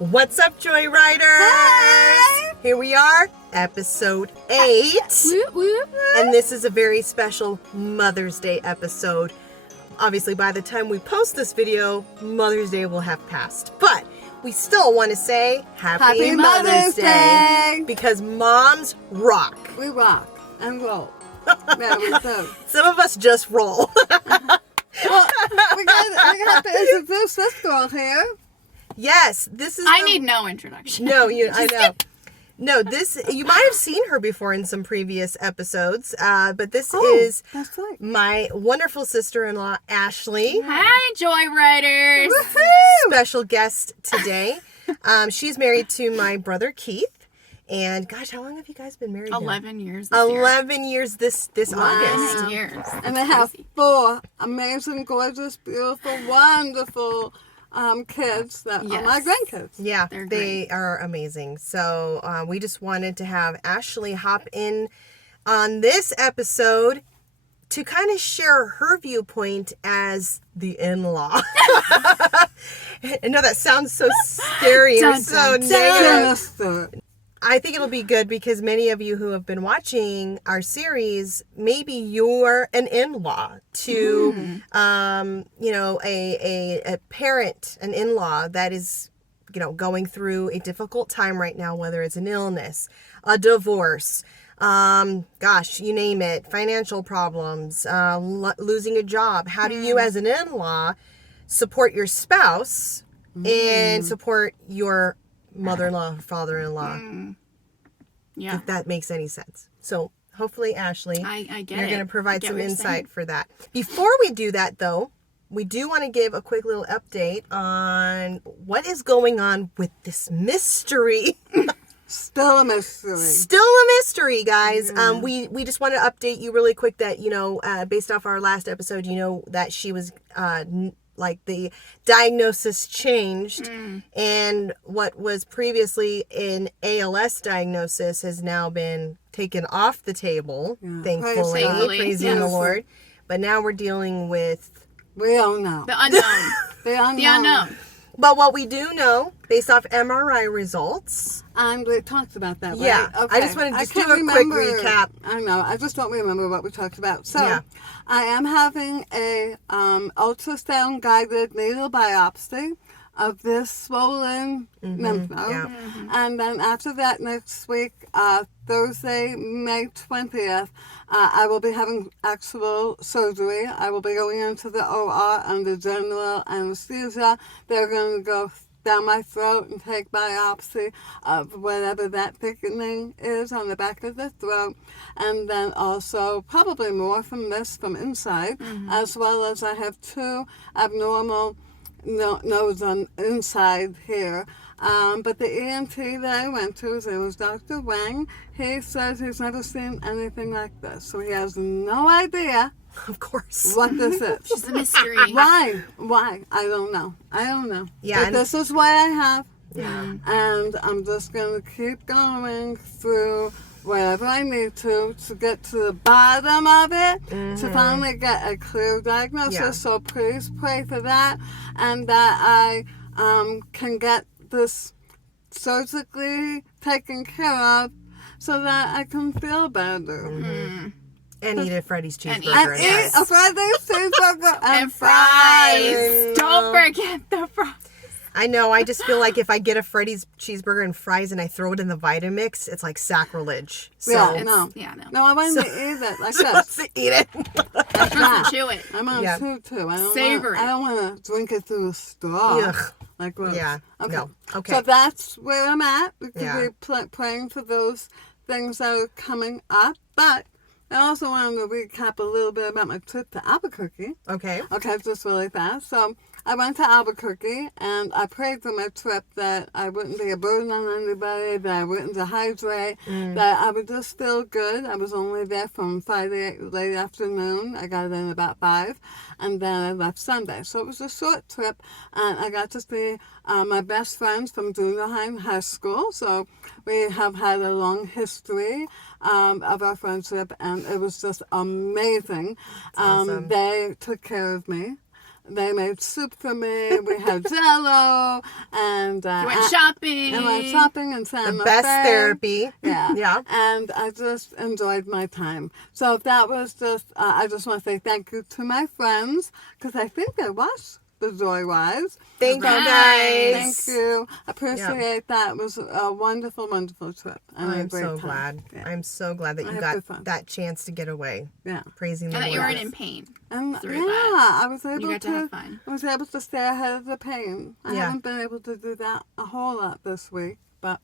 What's up, Joyriders? Hey! Here we are, episode 8. Whoop, whoop, whoop. And this is a very special Mother's Day episode. Obviously, by the time we post this video, Mother's Day will have passed. But we still want to say Happy Mother's Day! Because moms rock. We rock and roll. Yeah, we do. Some of us just roll. Well, we got to introduce this girl here. Yes, this is. I need no introduction. No, I know. No, this you might have seen her before in some previous episodes, but this is That's right. my wonderful sister-in-law, Ashley. Hi, Joyriders. Special guest today. She's married to my brother Keith, and gosh, how long have you guys been married? 11 years this year. 11 years this August. 11 years. And they have 4 amazing, gorgeous, beautiful, wonderful kids that are my grandkids. Yeah, They're they great. are amazing. So we just wanted to have Ashley hop in on this episode to kind of share her viewpoint as the in-law. I know that sounds so scary or Dun, so dun, negative. Sinister. I think it'll be good because many of you who have been watching our series, maybe you're an in-law to, a parent, an in-law that is, going through a difficult time right now, whether it's an illness, a divorce, you name it, financial problems, losing a job. How do you as an in-law support your spouse and support your mother-in-law, father-in-law? Yeah. If that makes any sense. So hopefully, Ashley, I get you're it. going to provide I get some what you're insight saying. for that. Before we do that, though, we do want to give a quick little update on what is going on with this mystery. Still a mystery. Still a mystery, guys. We just want to update you really quick that, based off our last episode, that she was the diagnosis changed, and what was previously an ALS diagnosis has now been taken off the table, thankfully, Thankfully, praising the yes. Lord. But now we're dealing with, We don't know. The unknown. The unknown. The unknown. but what we do know, based off MRI results, And we talked about that, right? Yeah. Okay. I just want to just do can't a quick remember. recap. I know. I just don't remember what we talked about. So, Yeah. I am having a ultrasound-guided needle biopsy of this swollen lymph node. Yeah. And then after that, next week, Thursday, May 20th, I will be having actual surgery. I will be going into the OR under general anesthesia. They're going to go down my throat and take biopsy of whatever that thickening is on the back of the throat, and then also probably more from inside, as well as I have 2 abnormal nodes on inside here. But the ENT that I went to, his name was Dr. Wang, he says he's never seen anything like this, so he has no idea of course. what this is. It's a mystery. Why? I don't know. Yeah, But this is what I have. Yeah. And I'm just going to keep going through whatever I need to get to the bottom of it, to finally get a clear diagnosis. Yeah. So please pray for that, and that I can get this surgically taken care of so that I can feel better. And eat a Freddy's And cheeseburger. eat- And eat a Friday's cheeseburger And fries. Don't forget the fries. I know. I just feel like if I get a Freddy's cheeseburger and fries and I throw it in the Vitamix, it's like sacrilege. So Yeah, no. Yeah, no. No, I want to eat it like just this. eat it. Like Just that. chew it. I'm on Yeah. 2 too. Savor it. I don't want to drink it through a straw. Ugh. Like gross. Yeah. Okay. No. Okay. So that's where I'm at. We could Yeah. be praying for those things that are coming up. But I also wanted to recap a little bit about my trip to Albuquerque. Okay. Okay, just really fast. So I went to Albuquerque, and I prayed for my trip that I wouldn't be a burden on anybody, that I wouldn't dehydrate, that I would just feel good. I was only there from Friday late afternoon. I got in about 5, and then I left Sunday. So it was a short trip, and I got to see my best friends from junior high and high school. So we have had a long history of our friendship, and it was just amazing. awesome. They took care of me. they made soup for me. We had Jell-O, and You went shopping. and went shopping in Santa The best Fe. therapy. Yeah. Yeah. And I just enjoyed my time. So that was just, I just want to say thank you to my friends, because I think they watched the Joy Wives. Thank you Right. guys. Thank you. Appreciate that. It was a wonderful, wonderful trip. And I had a I'm great so time. glad. Yeah. I'm so glad that I you had got good fun. that chance to get away. Yeah. Praising the And that Lord. you weren't in pain. And Through yeah, that. I was able got to have fun. I was able to stay ahead of the pain. I Yeah. haven't been able to do that a whole lot this week, but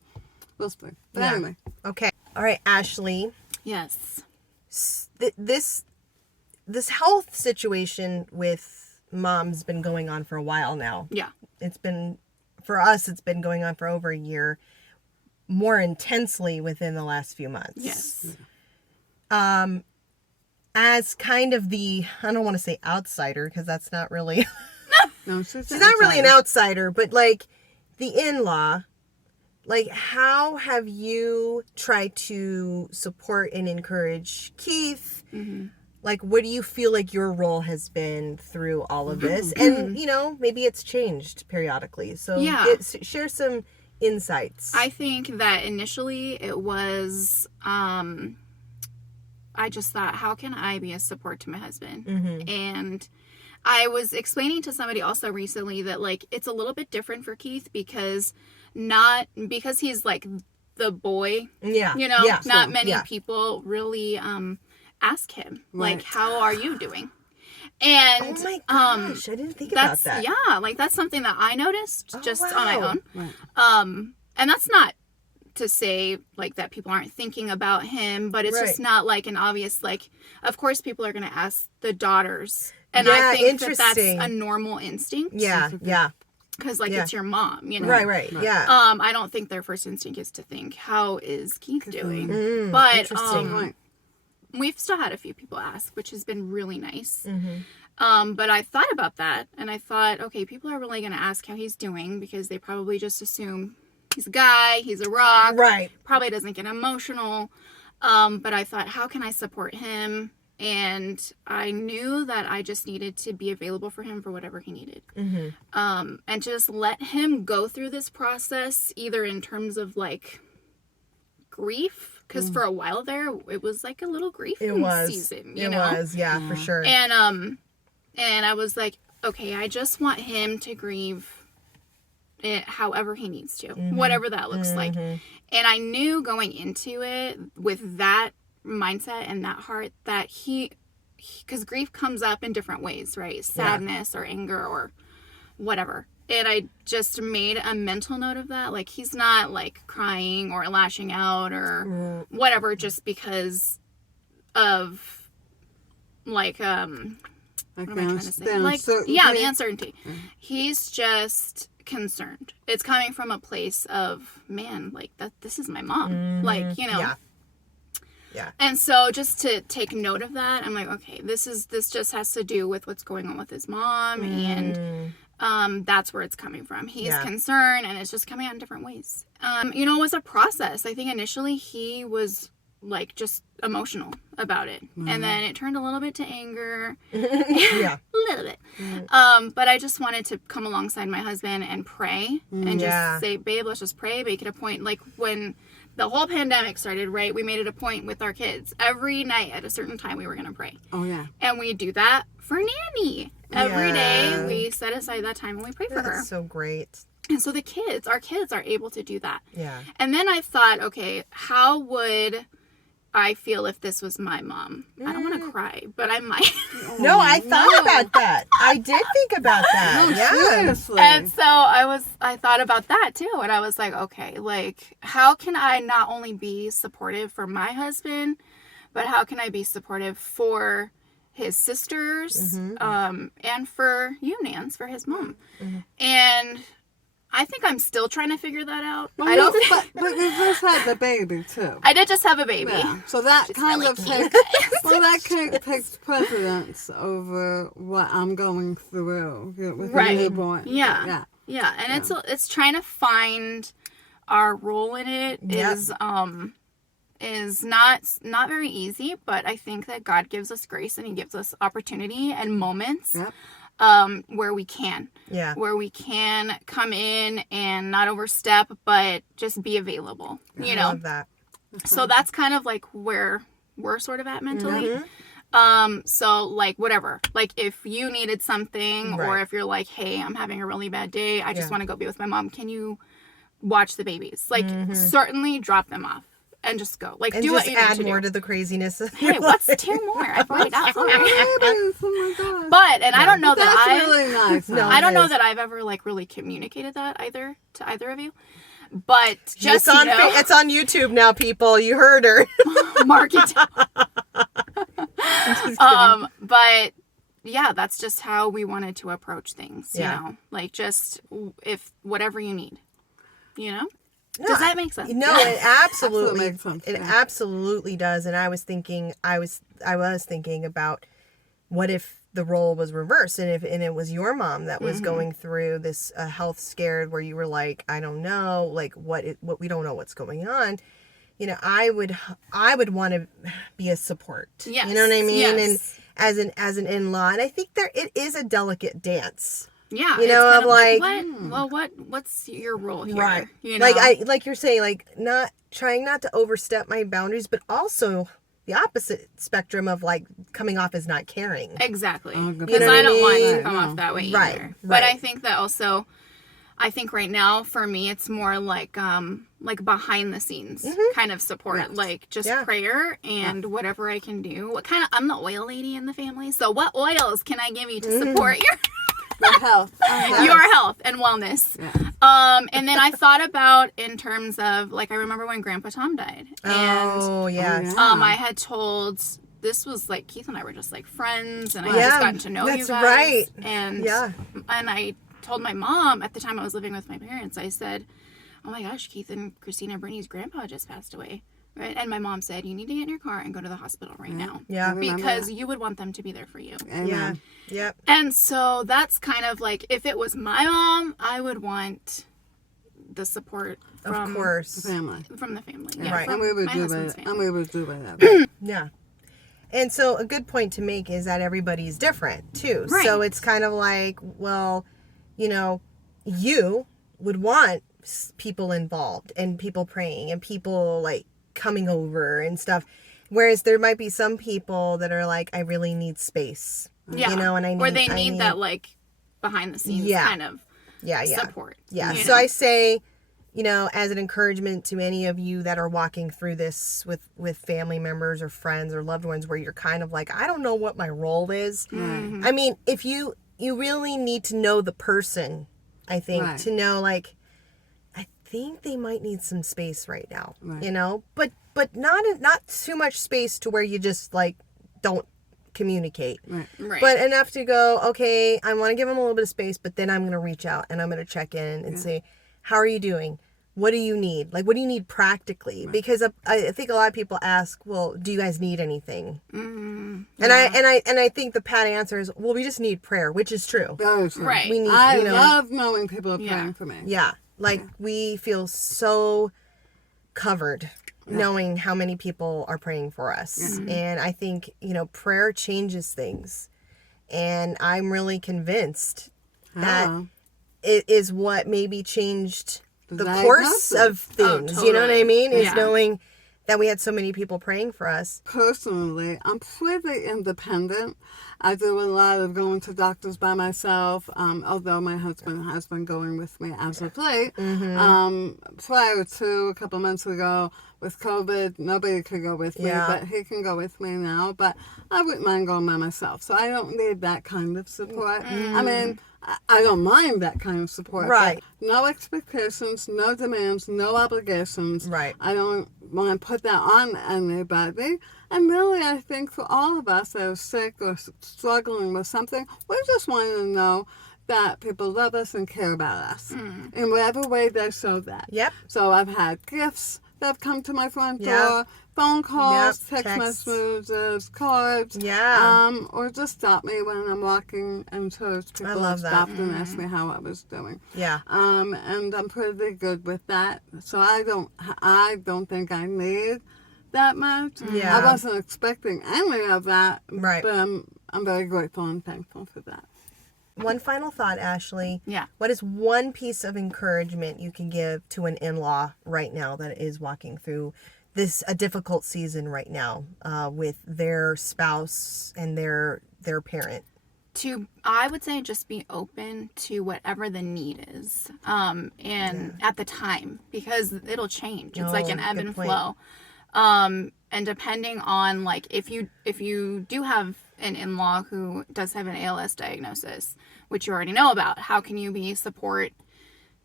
we'll see. But Yeah. anyway, Okay. All right, Ashley. Yes. This health situation with Mom's been going on for a while now. Yeah. It's been, for us, it's been going on for over a year, more intensely within the last few months. Yes. As kind of the, I don't want to say outsider, because that's not really, no, she's not really an outsider, but like the in-law, like how have you tried to support and encourage Keith? Mm-hmm. Like, what do you feel like your role has been through all of this? And, you know, maybe it's changed periodically. So Yeah. share some insights. I think that initially it was, I just thought, how can I be a support to my husband? Mm-hmm. And I was explaining to somebody also recently that, like, it's a little bit different for Keith because he's like the boy, Yeah. you know, Yeah. not So, many yeah. people really ask him, like, Right. how are you doing? And Oh my gosh, I didn't think about that. yeah, like that's something that I noticed Oh, just on my wow. own. Right. And that's not to say like that people aren't thinking about him, but it's just Right. not like an obvious, like, of course people are going to ask the daughters. And Yeah, I think that that's interesting. a normal instinct. Yeah. Yeah. Because like Yeah. it's your mom, you know. Right. Yeah. I don't think their first instinct is to think, how is Keith doing? Mm, But interesting. Right. we've still had a few people ask, which has been really nice. Mm-hmm. But I thought about that, and I thought, okay, people are really going to ask how he's doing because they probably just assume he's a guy, he's a rock, Right. probably doesn't get emotional. But I thought, how can I support him? And I knew that I just needed to be available for him for whatever he needed. Mm-hmm. And just let him go through this process, either in terms of like grief, because for a while there, it was like a little grief season, you know? It was, yeah, for sure. And I was like, okay, I just want him to grieve it however he needs to, whatever that looks like. And I knew going into it with that mindset and that heart that because grief comes up in different ways, right? Sadness or anger or whatever. And I just made a mental note of that. Like, he's not like crying or lashing out or whatever just because of like, what am I trying to say? Like, yeah, the uncertainty. He's just concerned. It's coming from a place of, man, like this is my mom. Like, you know. Yeah. Yeah. And so just to take note of that, I'm like, okay, this just has to do with what's going on with his mom and that's where it's coming from. He's concerned and it's just coming out in different ways. You know, it was a process. I think initially he was like just emotional about it. And then it turned a little bit to anger. Yeah. A little bit. But I just wanted to come alongside my husband and pray and just say, babe, let's just pray, make it a point. Like when the whole pandemic started, right, we made it a point with our kids. Every night at a certain time we were going to pray. Oh, yeah. And we do that for Nanny. Every day we set aside that time and we pray for her. That's so great. And so our kids are able to do that. Yeah. And then I thought, okay, how would I feel if this was my mom? I don't want to cry, but I might. No, I thought about that. I did think about that. No, yeah. seriously. And so I thought about that too. And I was like, okay, like, how can I not only be supportive for my husband, but how can I be supportive for his sisters, and for you, Nance, for his mom. And I think I'm still trying to figure that out. Well, I don't but you just had the baby, too. I did just have a baby. Yeah. So that kind really of cute. takes precedence over what I'm going through with Right. a newborn. Yeah. Yeah, and it's trying to find our role in it is not very easy, but I think that God gives us grace and he gives us opportunity and moments. Yep. where we can. Yeah. Where we can come in and not overstep, but just be available, you know? I love that. So that's kind of like where we're sort of at mentally. So like whatever, like if you needed something or Right. if you're like, hey, I'm having a really bad day, I just want to go be with my mom, can you watch the babies? Like certainly drop them off and just go. Like And do just what you need add to more do. to the craziness. Hey, what's 2 more? I forgot. Oh my God. But and I don't know That's that really nice. No. I don't know is. that I've ever like really communicated that either to either of you. But just it's on know, it's on YouTube now, people. You heard her. mark it down. But yeah, that's just how we wanted to approach things, you know, like just if whatever you need, you know. Does that make sense? No, it absolutely makes sense, it yeah. absolutely does. And I was thinking about what if the role was reversed and it was your mom that was going through this health scare where you were like, I don't know, like what we don't know what's going on. You know, I would want to be a support. Yes. You know what I mean? Yes. And as an in-law, and I think it is a delicate dance. Yeah, You know, it's kind I'm like, well, what's your role here? Right. You know? Like you're saying, like not trying not to overstep my boundaries, but also the opposite spectrum of like coming off as not caring. Exactly. good Because point. I don't want Right, to come off that way Right, either. But right. I think that also, I think right now for me it's more like behind the scenes kind of support, Yes. like just Yeah. prayer and whatever I can do. I'm the oil lady in the family, so what oils can I give you to support Your health. your health and wellness? Yeah. And then I thought about in terms of like I remember when Grandpa Tom died, and Oh yes. yeah. I had told. This was like Keith and I were just like friends, and I had Yeah, just gotten to know you that's guys. right. And Yeah. and I told my mom at the time I was living with my parents. I said, "Oh my gosh, Keith and Christina Brittany's grandpa just passed away." Right? And my mom said, "You need to get in your car and go to the hospital right now, Yeah. because you would want them to be there for you." Amen. Yeah. Yep. And so that's kind of like if it was my mom, I would want the support from Of course. Family. from the family. Right. Yeah, And from we would my do husband's that. family. And we would do that. Yeah. And so a good point to make is that everybody's different too. Right. So it's kind of like, well, you know, you would want people involved and people praying and people like coming over and stuff. Whereas there might be some people that are like, I really need space. Yeah. You know, and or they need that like behind the scenes Yeah. kind of yeah. support. Yeah. you So know? I say, you know, as an encouragement to any of you that are walking through this with family members or friends or loved ones where you're kind of like, I don't know what my role is. I mean, if you really need to know the person, I think, Right. to know like, I think they might need some space right now, Right. you know, but not too much space to where you just like don't communicate. Right. Right. But enough to go, okay, I want to give them a little bit of space, but then I'm going to reach out and I'm going to check in and say, how are you doing? What do you need? Like, what do you need practically? Because I think a lot of people ask, well, do you guys need anything? And I think the pat answer is, well, we just need prayer, which is true. That is true. Right. We need, I you know, love knowing people are Yeah. praying for me. yeah, like we feel so covered knowing how many people are praying for us. And I think, you know, prayer changes things. And I'm really convinced that Oh. it is what maybe changed the diagnosis. course of things. You know what I totally. mean? Is Yeah. knowing that we had so many people praying for us. Personally, I'm pretty independent. I do a lot of going to doctors by myself, although my husband has been going with me as of late. Prior to a couple months ago, with COVID, nobody could go with me, Yeah. but he can go with me now. But I wouldn't mind going by myself, so I don't need that kind of support. I mean, I don't mind that kind of support. but Right. no expectations, no demands, no obligations. Right. I don't want to put that on anybody. And really, I think for all of us that are sick or struggling with something, we just want to know that people love us and care about us in whatever way they show that. Yep. So I've had gifts that have come to my front Yeah. door, phone calls, Yep, text texts. messages, cards. Yeah. Or just stop me when I'm walking in church. People love have that. stopped and asked me how I was doing. Yeah. And I'm pretty good with that. So I don't think I need that much. Yeah. I wasn't expecting any of that. Right. But I'm very grateful and thankful for that. one final thought, Ashley. Yeah. What is one piece of encouragement you can give to an in-law right now that is walking through a difficult season right now with their spouse and their parent? I would say just be open to whatever the need is, and at the time, because it'll change. It's like an ebb and flow. And depending on, like, if you do have an in-law who does have an ALS diagnosis, which you already know about, how can you be support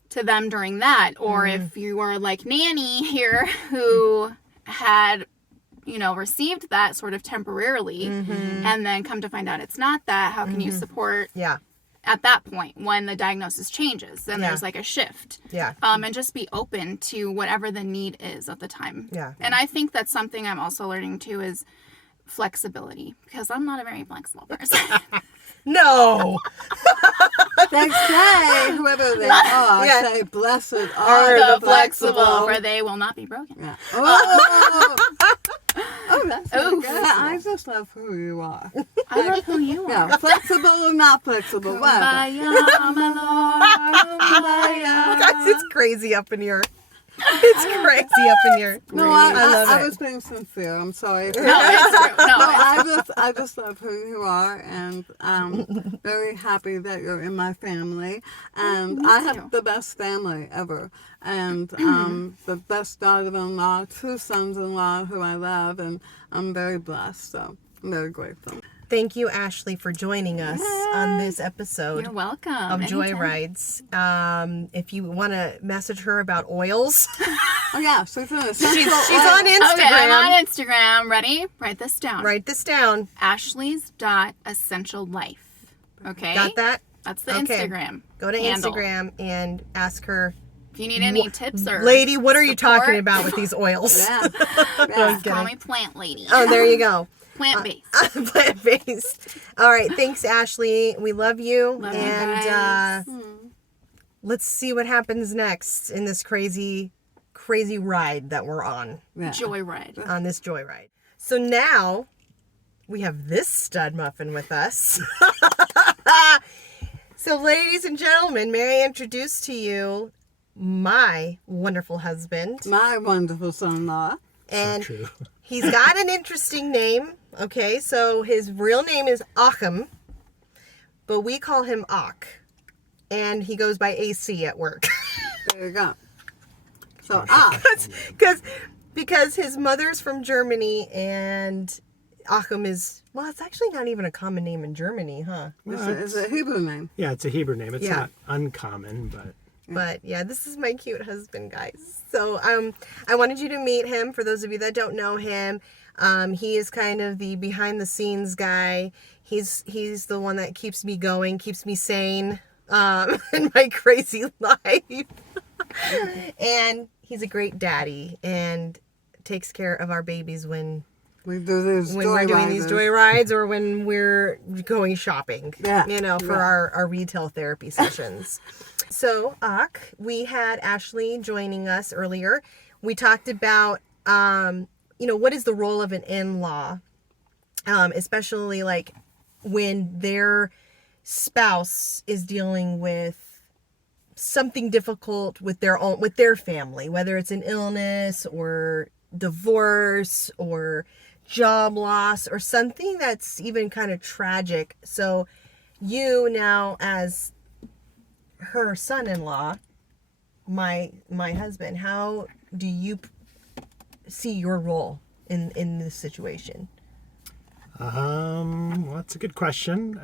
to them during that? Or if you are like Nanny here, who had, received that sort of temporarily, and then come to find out it's not that, how can you support at that point when the diagnosis changes and there's like a shift? And just be open to whatever the need is at the time. And I think that's something I'm also learning too, is flexibility, because I'm not a very flexible person. No. They say, whoever they are, say, blessed are the the flexible, for they will not be broken. Yeah. Oh, that's so Oof. good. I just love who you are. I love who you are. Yeah, flexible or not flexible, whatever. Kumbaya, my Lord, kumbaya. Guys, it's crazy up in here. It's crazy up in here. No, I love I it. was being sincere. I'm sorry. No, it's true. No, I just love who you are, and I'm very happy that you're in my family. And I have the best family ever, and the best daughter-in-law, 2 sons-in-law who I love, and I'm very blessed. So I'm very grateful. Thank you, Ashley, for joining us on this episode you're welcome. of Joyrides. If you want to message her about oils, Oh yeah, so she's she's on Instagram. Okay, I'm on Instagram. Ready? Write this down. Write this down. Ashley's.essentiallife. Okay? Got that? That's the Okay. Instagram. Go to handle. Instagram and ask her, If you need any tips or lady, what are you support, talking about with these oils? Yeah. just call me Plant Lady. Oh, there you go. Plant-based. Plant-based. All right. Thanks, Ashley. We love you. Love you and guys. let's see what happens next in this crazy ride that we're on. Joyride. On this joyride. So now we have this stud muffin with us. So, ladies and gentlemen, may I introduce to you my wonderful husband. My wonderful son-in-law. And So true. he's got an interesting name. Okay, so his real name is Achim, but we call him Ach. And he goes by AC at work. There you go. So, because his mother's from Germany and Achim is, well, it's actually not even a common name in Germany, huh? it's a Hebrew name. Yeah, it's a Hebrew name. It's Yeah. not uncommon, but But yeah, this is my cute husband, guys. So I wanted you to meet him. For those of you that don't know him, he is kind of the behind the scenes guy. He's the one that keeps me going, keeps me sane in my crazy life. And he's a great daddy and takes care of our babies when We do this we're doing these joy rides or when we're going shopping, Yeah. for our retail therapy sessions. So, we had Ashley joining us earlier. We talked about, what is the role of an in-law, especially like when their spouse is dealing with something difficult with their family, whether it's an illness or divorce or job loss or something that's even kind of tragic. So you now, as her son-in-law, my husband, how do you see your role in this situation? well, that's a good question.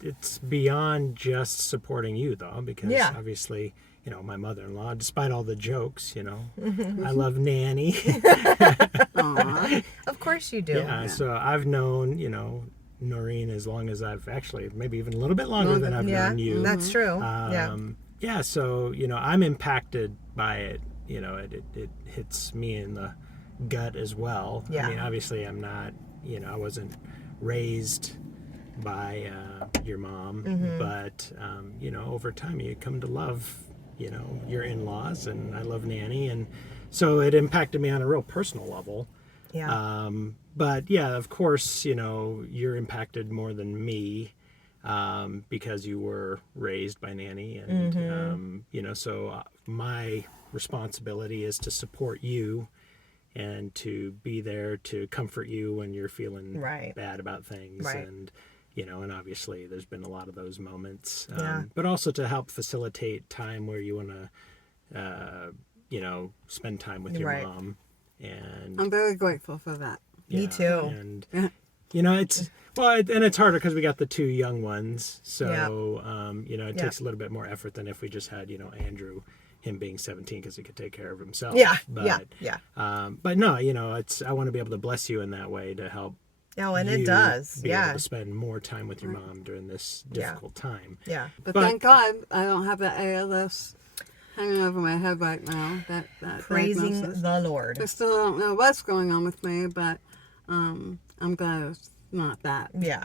It's beyond just supporting you, though, because obviously, my mother-in-law, despite all the jokes, I love Nanny. Of course you do. Yeah, so I've known, Noreen as long as I've actually, maybe even a little bit longer than I've known you. That's true. Yeah, so, I'm impacted by it. It hits me in the gut as well. Yeah. I mean, obviously I'm not, I wasn't raised by your mom, but, over time you come to love, your in-laws, and I love Nanny. And so it impacted me on a real personal level. Yeah. But yeah, of course, you're impacted more than me. because you were raised by nanny, and so my responsibility is to support you and to be there to comfort you when you're feeling bad about things, and and obviously there's been a lot of those moments, but also to help facilitate time where you want to spend time with your mom. And I'm very grateful for that. Me too. And it's and it's harder because we got the two young ones, so it takes a little bit more effort than if we just had Andrew, him being 17, because he could take care of himself. But no, I want to be able to bless you in that way to help. Oh, and it does. Be able to spend more time with your mom during this difficult time. Yeah. But thank God I don't have the ALS hanging over my head right now. That Praising diagnosis. the Lord. I still don't know what's going on with me, but I'm glad it's not that. Yeah.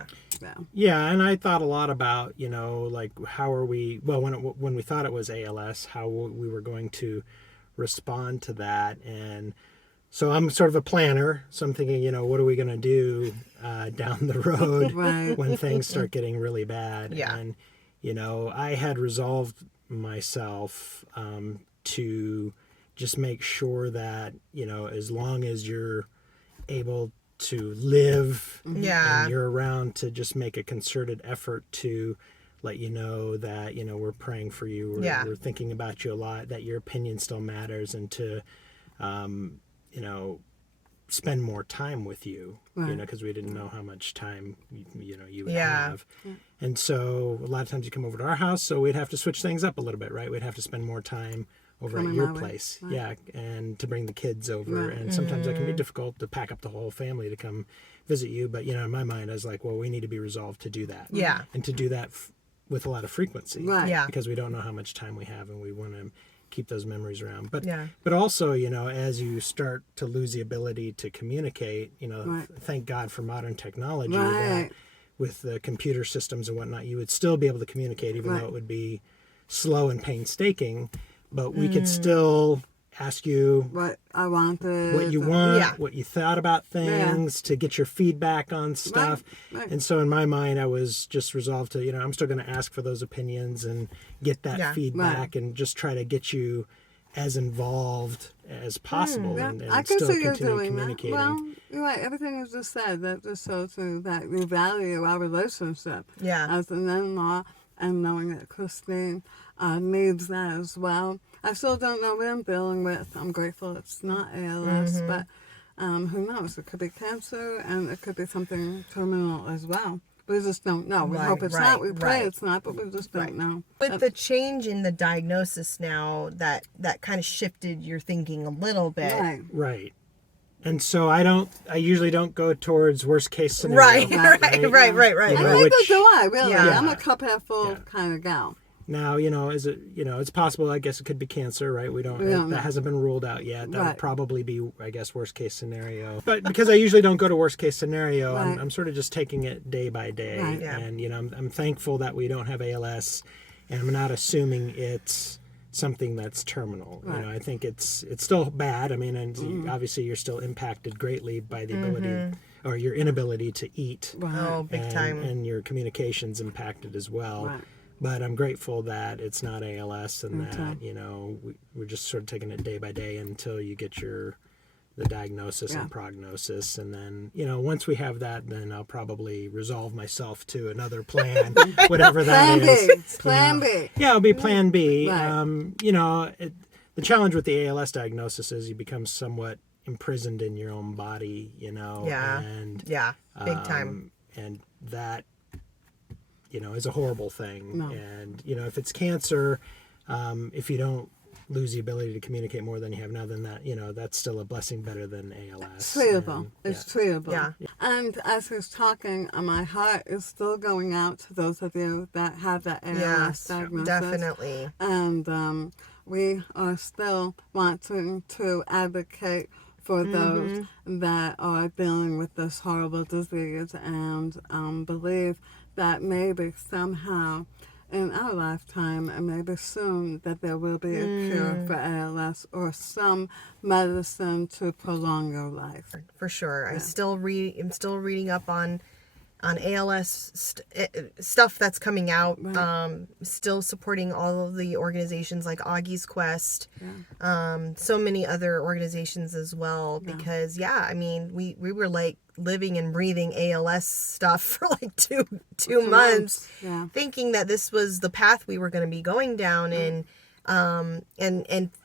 Yeah, and I thought a lot about, like how are we, well, when we thought it was ALS, how we were going to respond to that. And so I'm sort of a planner, so I'm thinking, what are we going to do down the road when things start getting really bad? Yeah. And, I had resolved myself to just make sure that, as long as you're able to live and you're around, to just make a concerted effort to let you know that, we're praying for you, we're thinking about you a lot, that your opinion still matters, and to, spend more time with you, because we didn't know how much time, you would have. And so a lot of times you come over to our house, so we'd have to switch things up a little bit, right? We'd have to spend more time over at your place. And to bring the kids over. And sometimes that can be difficult to pack up the whole family to come visit you. But, in my mind, I was like, well, we need to be resolved to do that. Yeah. And to do that with a lot of frequency. Right. Yeah. Because we don't know how much time we have, and we want to keep those memories around. But also, as you start to lose the ability to communicate, thank God for modern technology that with the computer systems and whatnot, you would still be able to communicate, even though it would be slow and painstaking. But we could still ask you what I wanted, what you want, what you thought about things, to get your feedback on stuff. Right. And so in my mind, I was just resolved to, I'm still going to ask for those opinions and get that feedback and just try to get you as involved as possible and I can still see you continue doing communicating. That. Well, you're right. Everything you just said, that just shows me that you value our relationship as an in-law, and knowing that Kristine needs that as well. I still don't know what I'm dealing with. I'm grateful it's not ALS, but who knows? It could be cancer, and it could be something terminal as well. We just don't know. We hope it's not. We pray it's not, but we just don't know. With the change in the diagnosis now, that kind of shifted your thinking a little bit. Right. And so I usually don't go towards worst case scenario. Right. And neither do I, really. Yeah. I'm a cup half full kind of gal. Now, is it, it's possible, I guess it could be cancer, right? That hasn't been ruled out yet. That would probably be, I guess, worst case scenario. But because I usually don't go to worst case scenario, I'm sort of just taking it day by day. Right. Yeah. And, I'm thankful that we don't have ALS, and I'm not assuming it's something that's terminal. Right. I think it's still bad. I mean, and obviously you're still impacted greatly by the ability or your inability to eat. Right. Oh, big time. And your communication's impacted as well. Right. But I'm grateful that it's not ALS, and that, we're just sort of taking it day by day until you get the diagnosis and prognosis. And then, once we have that, then I'll probably resolve myself to another plan, whatever that is. Plan B. Yeah, it'll be plan B. Right. The challenge with the ALS diagnosis is you become somewhat imprisoned in your own body, Yeah. And big time. And that, is a horrible thing. No. And, if it's cancer, if you don't lose the ability to communicate more than you have now, then that, that's still a blessing, better than ALS. It's treatable. It's treatable. Yeah. And as he's talking, my heart is still going out to those of you that have that ALS diagnosis. Definitely. And we are still wanting to advocate for those that are dealing with this horrible disease, and believe that maybe somehow in our lifetime, and maybe soon, that there will be a cure for ALS or some medicine to prolong your life. For sure. I'm still reading up on on ALS stuff that's coming out. Right. Still supporting all of the organizations like Augie's Quest. Yeah. So many other organizations as well, because I mean, we were like living and breathing ALS stuff for like two months, thinking that this was the path we were going to be going down. And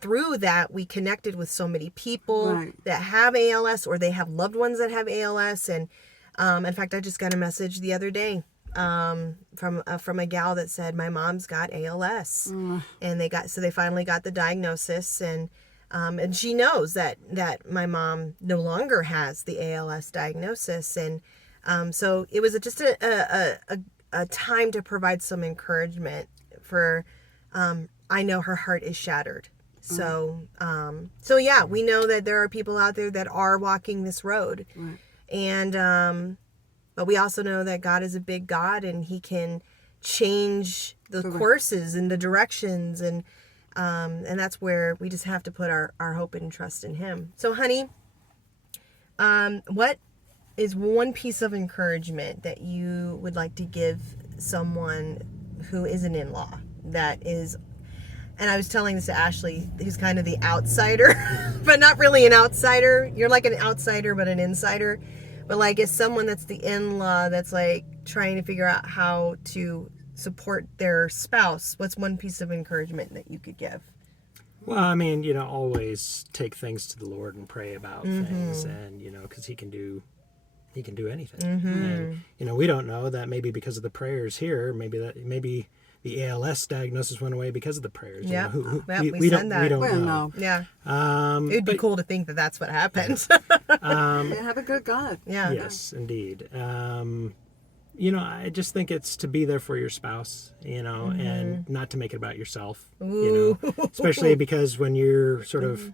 through that, we connected with so many people that have ALS, or they have loved ones that have ALS. And in fact, I just got a message the other day from a gal that said, my mom's got ALS. And they finally got the diagnosis, and she knows that my mom no longer has the ALS diagnosis. And so it was just a time to provide some encouragement for, I know her heart is shattered. So yeah, we know that there are people out there that are walking this road. And but we also know that God is a big God, and he can change the courses and the directions, and that's where we just have to put our hope and trust in him. So honey, what is one piece of encouragement that you would like to give someone who is an in-law that is, and I was telling this to Ashley, who's kind of the outsider, but not really an outsider. You're like an outsider, but an insider. But like, as someone that's the in-law that's like trying to figure out how to support their spouse, what's one piece of encouragement that you could give? Well, I mean, always take things to the Lord and pray about things, and because he can do anything. And we don't know that, maybe because of the prayers here, maybe the ALS diagnosis went away because of the prayers. Yeah, we don't know. Yeah, it would be cool to think that that's what happened. You have a good God. Yeah. Yes, indeed. I just think it's to be there for your spouse, and not to make it about yourself. Especially because when you're sort of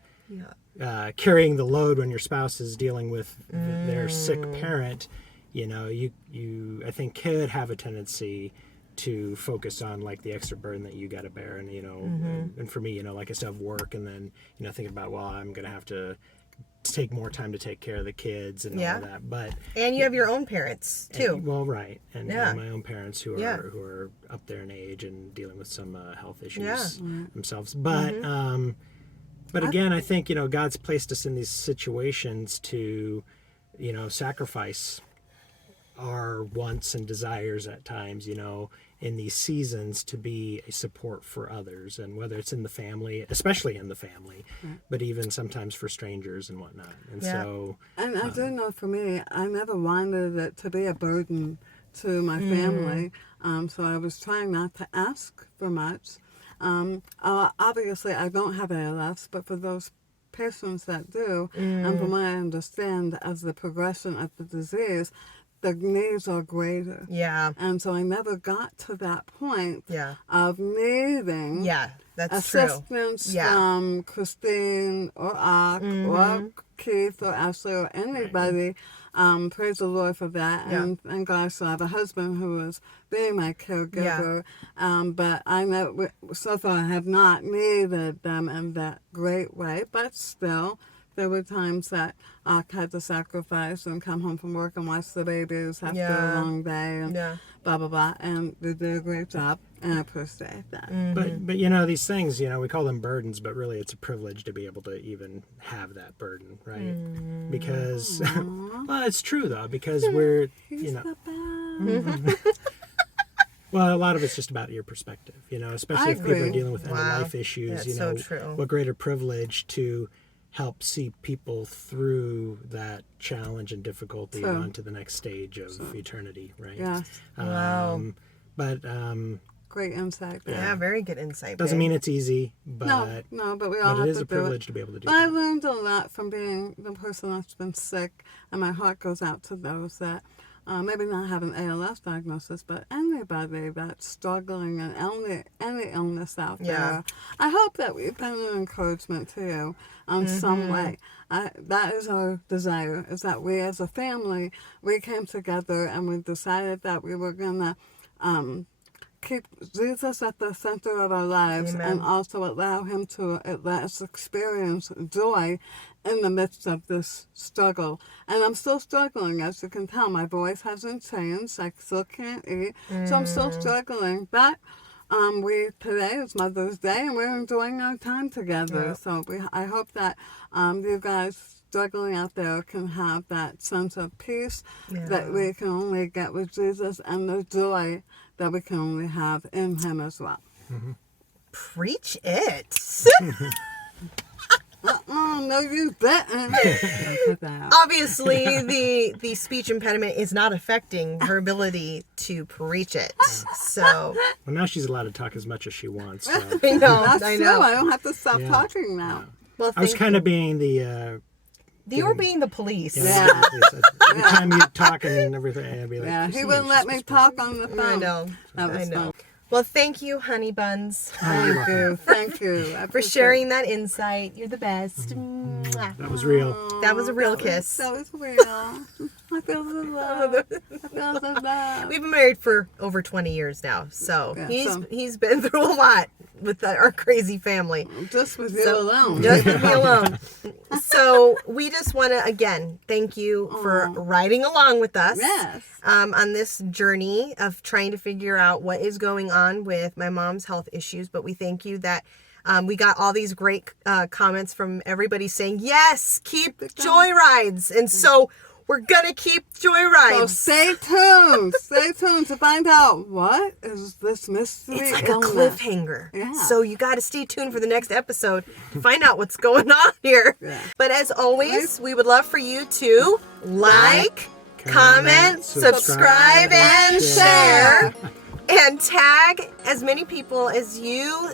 carrying the load when your spouse is dealing with their sick parent, you I think could have a tendency to focus on like the extra burden that you got to bear, and and for me, like I still have work, and then thinking about, well, I'm gonna have to take more time to take care of the kids and all that. And you have your own parents too. And my own parents who are up there in age and dealing with some health issues themselves. But again, I think God's placed us in these situations to sacrifice our wants and desires at times, in these seasons, to be a support for others, and whether it's in the family, especially in the family, but even sometimes for strangers and whatnot. And so, and I do know, for me, I never wanted it to be a burden to my family, so I was trying not to ask for much. Obviously, I don't have ALS, but for those patients that do, and from what I understand, as the progression of the disease, the needs are greater. Yeah. And so I never got to that point of needing that's assistance true. from Kristine or Ak or Keith or Ashley or anybody. Praise the Lord for that. And God, so I have a husband who is being my caregiver. But I know, so far I have not needed them in that great way, but still, there were times that I had to sacrifice and come home from work and watch the babies after a long day and blah, blah, blah. And they did a great job, and I appreciate that. But these things, we call them burdens, but really it's a privilege to be able to even have that burden, right? Because, well, it's true, though, because we're, Well, a lot of it's just about your perspective, especially if people are dealing with end-of-life issues, That's so true. What greater privilege to help see people through that challenge and difficulty on to the next stage of eternity, right? Yeah. Wow. But great insight there. Yeah, very good insight. Doesn't mean it's easy, but no, but we all have to do it. But it is a privilege to be able to do but I that. learned a lot from being the person that's been sick, and my heart goes out to those that maybe not have an ALS diagnosis, but anybody that's struggling in any illness out there. I hope that we've been an encouragement to you in some way. That is our desire, is that we as a family, we came together and we decided that we were going to keep Jesus at the center of our lives, Amen. and also allow him to let us experience joy in the midst of this struggle. And I'm still struggling, as you can tell. My voice hasn't changed. I still can't eat. So I'm still struggling. But today is Mother's Day, and we're enjoying our time together. Yeah. So I hope that you guys struggling out there can have that sense of peace that we can only get with Jesus, and the joy that we can only have in him as well. Preach it. No, you didn't. Don't put that out. Obviously, the speech impediment is not affecting her ability to preach it. So Well, now she's allowed to talk as much as she wants. So. I know. That's I true. know. I don't have to stop Yeah. talking now. Well, I was thank kind you. of being the You were being the police. Yeah. every time you talk and everything, I'd be like, Yeah, he "Christine, wouldn't you're let me supposed to-" talk on the phone. I know. That was I know. fun. Well, thank you, honey buns, Thank you. Thank you. I for appreciate sharing that insight. You're the best. Mwah. That was real. That was a real That was- kiss. That was real. I feel the love. I feel the love. We've been married for over 20 years now, so Yeah, he's been through a lot with our crazy family. Just with you So, alone. Just with me alone. So we just want to, again, thank you for riding along with us Yes. on this journey of trying to figure out what is going on with my mom's health issues. But we thank you that we got all these great comments from everybody saying, yes, keep joy rides. And so we're going to keep joy So rides. stay tuned. Stay tuned to find out what is this mystery. It's like illness. a cliffhanger. Yeah. So you got to stay tuned for the next episode to find out what's going on here. Yeah. But as always, we would love for you to like, comment, subscribe, and share. And tag as many people as you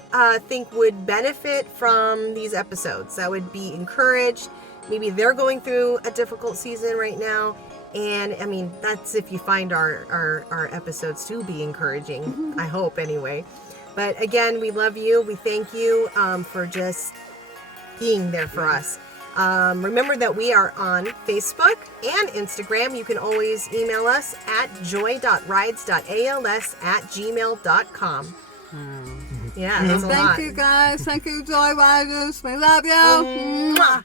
think would benefit from these episodes. That would be encouraged. Maybe they're going through a difficult season right now. And I mean, that's if you find our episodes to be encouraging. I hope anyway. But again, we love you. We thank you for just being there for us. Remember that we are on Facebook and Instagram. You can always email us at joy.rides.als@gmail.com. Yeah, that's a lot. Thank you guys. Thank you, Joy Riders. We love you. Mwah.